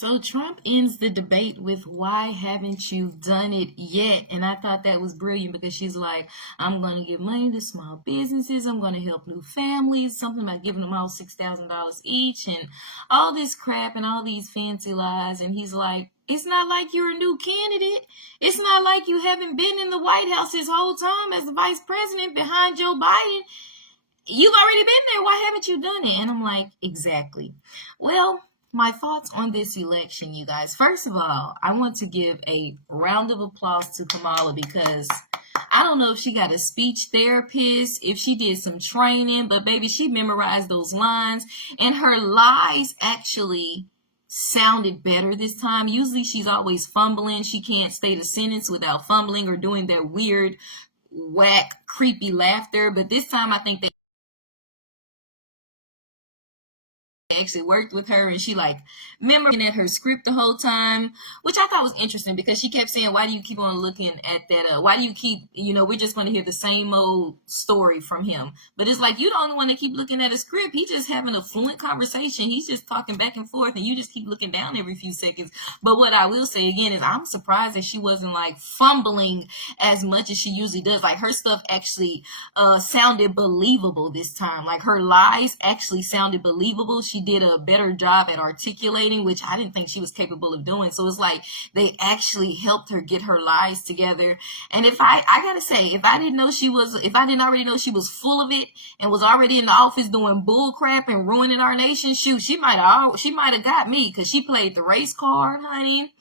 So Trump ends the debate with, "Why haven't you done it yet?" And I thought that was brilliant because she's like, "I'm going to give money to small businesses. I'm going to help new families, something about giving them all $6,000 each and all this crap and all these fancy lies." And he's like, "It's not like you're a new candidate. It's not like you haven't been in the White House this whole time as the vice president behind Joe Biden. You've already been there. Why haven't you done it?" And I'm like, exactly. Well, my thoughts on this election, you guys. First of all, I want to give a round of applause to Kamala because I don't know if she got a speech therapist, if she did some training, but baby, she memorized those lines and her lies actually sounded better this time. Usually she's always fumbling. She can't state a sentence without fumbling or doing that weird, whack, creepy laughter. But this time I think they actually worked with her and she like memorizing at her script the whole time, which I thought was interesting because she kept saying, "Why do you keep on looking at that? Why do you keep, we're just going to hear the same old story from him." But it's like, you don't want to keep looking at a script. He's just having a fluent conversation. He's just talking back and forth and you just keep looking down every few seconds. But what I will say again is I'm surprised that she wasn't like fumbling as much as she usually does. Like her stuff actually sounded believable this time. Like her lies actually sounded believable. She did a better job at articulating, which I didn't think she was capable of doing. So it's like they actually helped her get her lies together. And if I gotta say, if I didn't already know she was full of it and was already in the office doing bull crap and ruining our nation, shoot, she might have got me because she played the race card, honey.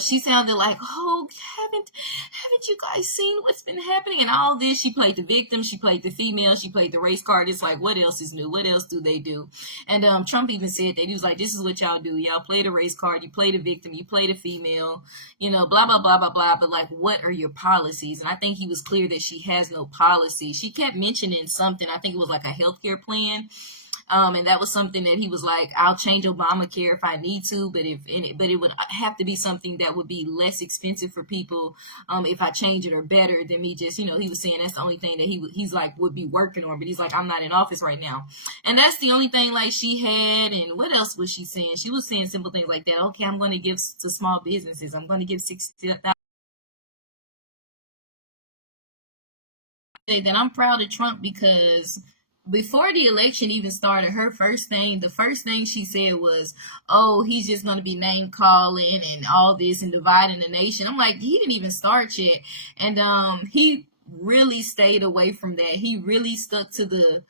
She sounded like, "Oh, haven't you guys seen what's been happening?" And all this, she played the victim, she played the female, she played the race card. It's like, what else is new? What else do they do? And Trump even said that. He was like, "This is what y'all do. Y'all play the race card, you play the victim, you play the female, blah, blah, blah, blah, blah. But like, what are your policies?" And I think he was clear that she has no policy. She kept mentioning something. I think it was like a healthcare plan. And that was something that he was like, "I'll change Obamacare if I need to, but it would have to be something that would be less expensive for people if I change it, or better than me just, he was saying that's the only thing that he's like would be working on, but he's like, I'm not in office right now." And that's the only thing like she had. And what else was she saying? She was saying simple things like that. "Okay, I'm going to give to small businesses. I'm going to give 60,000. That I'm proud of Trump because before the election even started, the first thing she said was, "Oh, he's just going to be name calling and all this and dividing the nation." I'm like, he didn't even start yet. And he really stayed away from that. He really stuck to the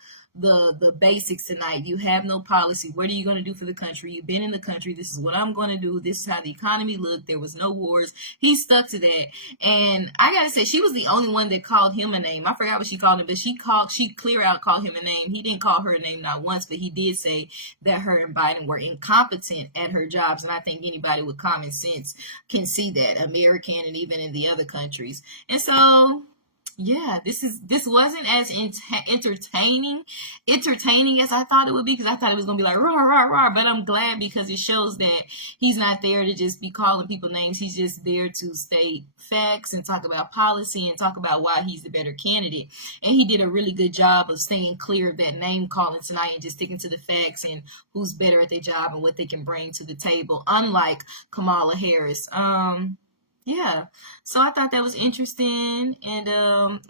basics tonight. You have no policy. What are you going to do for the country? You've been in the country. This is what I'm going to do. This is how the economy looked. There was no wars. He stuck to that. And I gotta say, she was the only one that called him a name. I forgot what she called him, but she clear out called him a name. He didn't call her a name not once, but he did say that her and Biden were incompetent at her jobs. And I think anybody with common sense can see that, American and even in the other countries. And so yeah, this wasn't as entertaining as I thought it would be, because I thought it was gonna be like rah rah rah. But I'm glad because it shows that he's not there to just be calling people names. He's just there to state facts and talk about policy and talk about why he's the better candidate. And he did a really good job of staying clear of that name calling tonight and just sticking to the facts and who's better at their job and what they can bring to the table. Unlike Kamala Harris. Yeah, so I thought that was interesting. And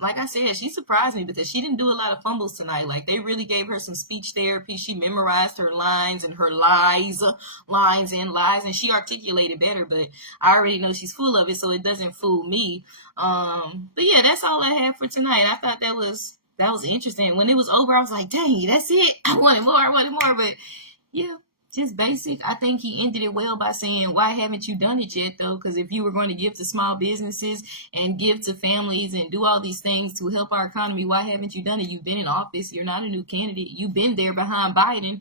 like I said, she surprised me because she didn't do a lot of fumbles tonight. Like they really gave her some speech therapy. She memorized her lines and her lines and lies, and she articulated better. But I already know she's full of it, so it doesn't fool me. But yeah, that's all I had for tonight. I thought that was interesting. When it was over, I was like, dang, that's it. I wanted more. But yeah, just basic. I think he ended it well by saying, "Why haven't you done it yet, though? Because if you were going to give to small businesses and give to families and do all these things to help our economy, why haven't you done it? You've been in office. You're not a new candidate. You've been there behind Biden.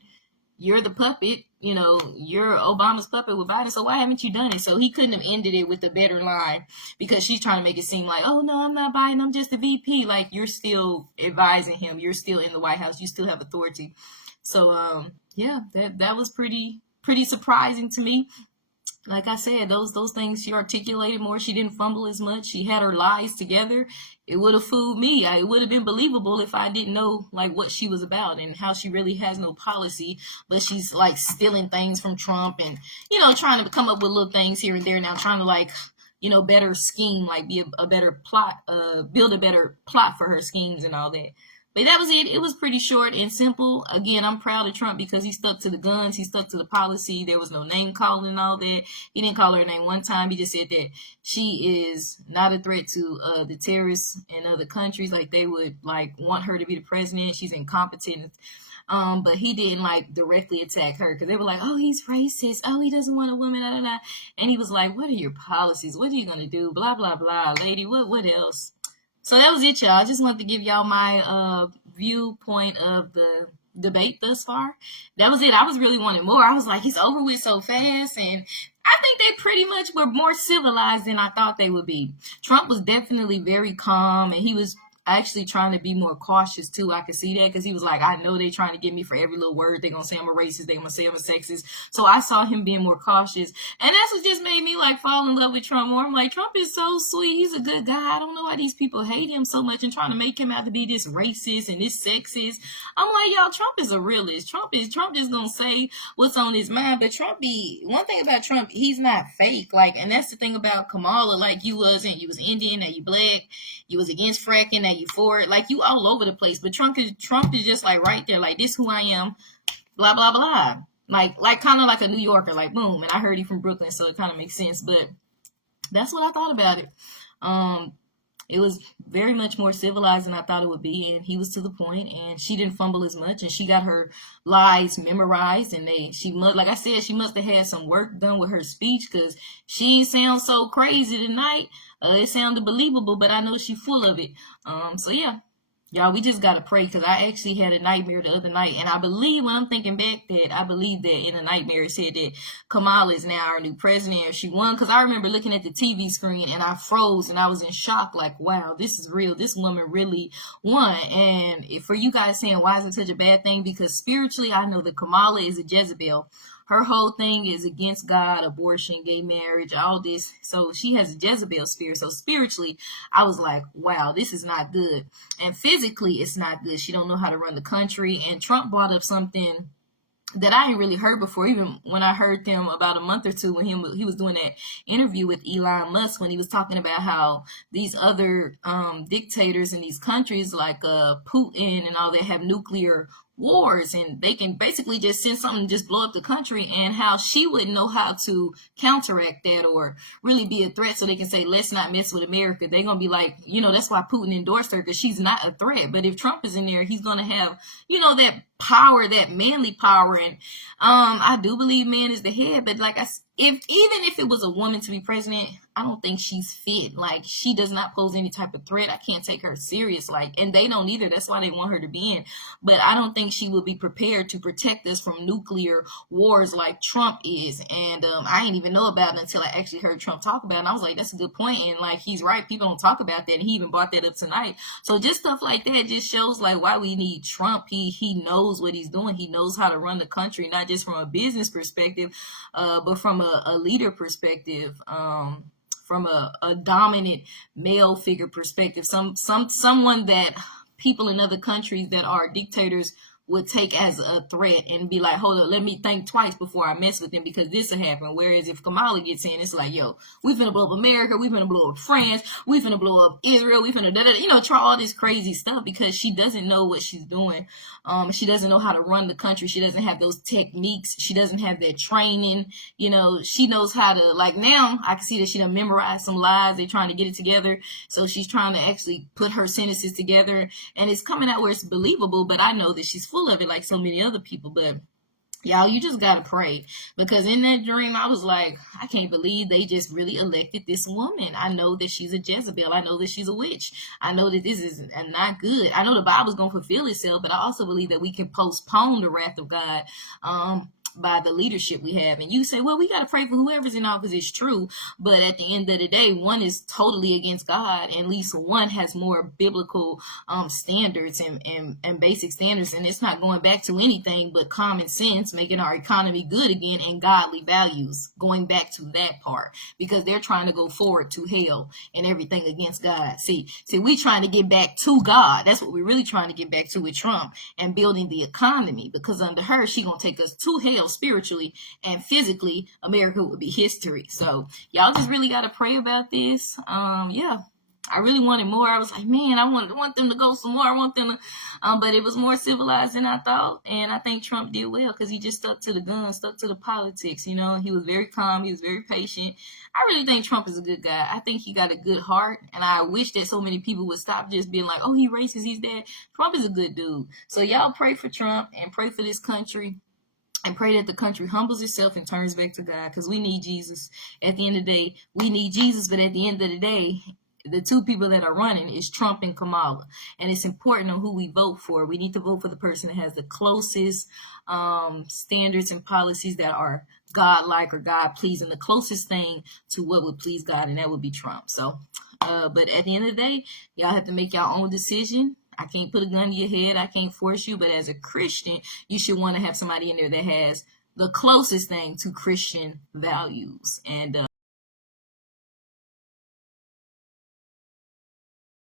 You're the puppet. You're Obama's puppet with Biden. So why haven't you done it?" So he couldn't have ended it with a better line because she's trying to make it seem like, "Oh, no, I'm not Biden. I'm just a VP." Like you're still advising him. You're still in the White House. You still have authority. So yeah, that was pretty surprising to me. like I said, those things she articulated more. She didn't fumble as much. She had her lies together. It would have fooled me. It would have been believable if I didn't know like what she was about and how she really has no policy, but she's like stealing things from Trump and trying to come up with little things here and there. Now trying to like better scheme, like be a better plot, build a better plot for her schemes and all that. But that was it. It was pretty short and simple. Again, I'm proud of Trump because he stuck to the guns. He stuck to the policy. There was no name calling and all that. He didn't call her name one time. He just said that she is not a threat to the terrorists in other countries. Like they would like want her to be the president. She's incompetent. But he didn't like directly attack her because they were like, oh, he's racist. Oh, he doesn't want a woman. Da, da, da. And he was like, what are your policies? What are you gonna do? Blah blah blah, lady. What else? So that was it, y'all. I just wanted to give y'all my viewpoint of the debate thus far. That was it. I was really wanting more. I was like, he's over with so fast, and I think they pretty much were more civilized than I thought they would be. Trump was definitely very calm, and he was actually trying to be more cautious too. I could see that because he was like, I know they're trying to get me for every little word. They're gonna say I'm a racist. They're gonna say I'm a sexist. So I saw him being more cautious, and that's what just made me like fall in love with Trump more. I'm like, Trump is so sweet. He's a good guy. I don't know why these people hate him so much and trying to make him out to be this racist and this sexist. I'm like, y'all, Trump is a realist. Trump is gonna say what's on his mind. But one thing about Trump, he's not fake. Like, and that's the thing about Kamala. Like, you was Indian, now you black, you was against fracking, now you for it. Like, you all over the place. But Trump is just like right there, like, this who I am, blah blah blah. Like kind of like a New Yorker, like boom. And I heard he from Brooklyn, so it kind of makes sense. But that's what I thought about it. It was very much more civilized than I thought it would be, and he was to the point, and she didn't fumble as much, and she got her lies memorized, and like I said, she must have had some work done with her speech, because she sounds so crazy tonight. It sounded believable, but I know she's full of it. So yeah. Y'all, we just gotta pray because I actually had a nightmare the other night, and I believe when I'm thinking back that I believe that in a nightmare it said that Kamala is now our new president, or she won. Because I remember looking at the TV screen and I froze and I was in shock, like, wow, this is real. This woman really won. And for you guys saying why is it such a bad thing? Because spiritually, I know that Kamala is a Jezebel. Her whole thing is against God, abortion, gay marriage, all this. So she has a Jezebel spirit. So spiritually, I was like, wow, this is not good. And physically, it's not good. She don't know how to run the country. And Trump brought up something that I ain't really heard before, even when I heard them about a month or two when he was doing that interview with Elon Musk, when he was talking about how these other dictators in these countries like Putin and all that have nuclear wars, and they can basically just send something and just blow up the country, and how she wouldn't know how to counteract that or really be a threat, so they can say, let's not mess with America. They're going to be like, that's why Putin endorsed her, because she's not a threat. But if Trump is in there, he's going to have, that power, that manly power. And I do believe man is the head, but like even if it was a woman to be president, I don't think she's fit. Like, she does not pose any type of threat. I can't take her serious. Like, and they don't either. That's why they want her to be in. But I don't think she will be prepared to protect us from nuclear wars like Trump is. And I didn't even know about it until I actually heard Trump talk about it. And I was like, that's a good point. And like, he's right. People don't talk about that. And he even brought that up tonight. So just stuff like that just shows like why we need Trump. He knows what he's doing. He knows how to run the country, not just from a business perspective, but from a leader perspective. From a dominant male figure perspective, someone that people in other countries that are dictators would take as a threat and be like, hold up, let me think twice before I mess with them, because this will happen. Whereas if Kamala gets in, it's like, yo, we finna blow up America, we finna blow up France, we finna blow up Israel, we finna try all this crazy stuff, because she doesn't know what she's doing. She doesn't know how to run the country. She doesn't have those techniques. She doesn't have that training. She knows how to, like, now I can see that she done memorized some lies. They're trying to get it together. So she's trying to actually put her sentences together, and it's coming out where it's believable, but I know that she's full of it like so many other people. But y'all, you just gotta pray, because in that dream I was like, I can't believe they just really elected this woman. I know that she's a Jezebel. I know that she's a witch. I know that this is not good. I know the Bible's gonna fulfill itself, but I also believe that we can postpone the wrath of God by the leadership we have. And you say, well, we got to pray for whoever's in office. It's true. But at the end of the day, one is totally against God. And at least one has more biblical standards and basic standards. And it's not going back to anything but common sense, making our economy good again, and godly values, going back to that part, because they're trying to go forward to hell and everything against God. See, we trying to get back to God. That's what we're really trying to get back to with Trump, and building the economy, because under her, she gonna take us to hell spiritually, and physically America would be history. So y'all just really got to pray about this. Yeah, I really wanted more. I was like, man, I want them to go some more. I want them to, but it was more civilized than I thought. And I think Trump did well, because he just stuck to the guns, stuck to the politics. You know, he was very calm. He was very patient. I really think Trump is a good guy. I think he got a good heart. And I wish that so many people would stop just being like, oh, he racist, he's dead. Trump is a good dude. So y'all pray for Trump and pray for this country. And pray that the country humbles itself and turns back to God, because we need Jesus. At the end of the day, we need Jesus. But at the end of the day, the two people that are running is Trump and Kamala. And it's important on who we vote for. We need to vote for the person that has the closest standards and policies that are God-like or God-pleasing, the closest thing to what would please God, and that would be Trump. So, but at the end of the day, y'all have to make your own decision. I can't put a gun to your head. I can't force you. But as a Christian, you should want to have somebody in there that has the closest thing to Christian values. And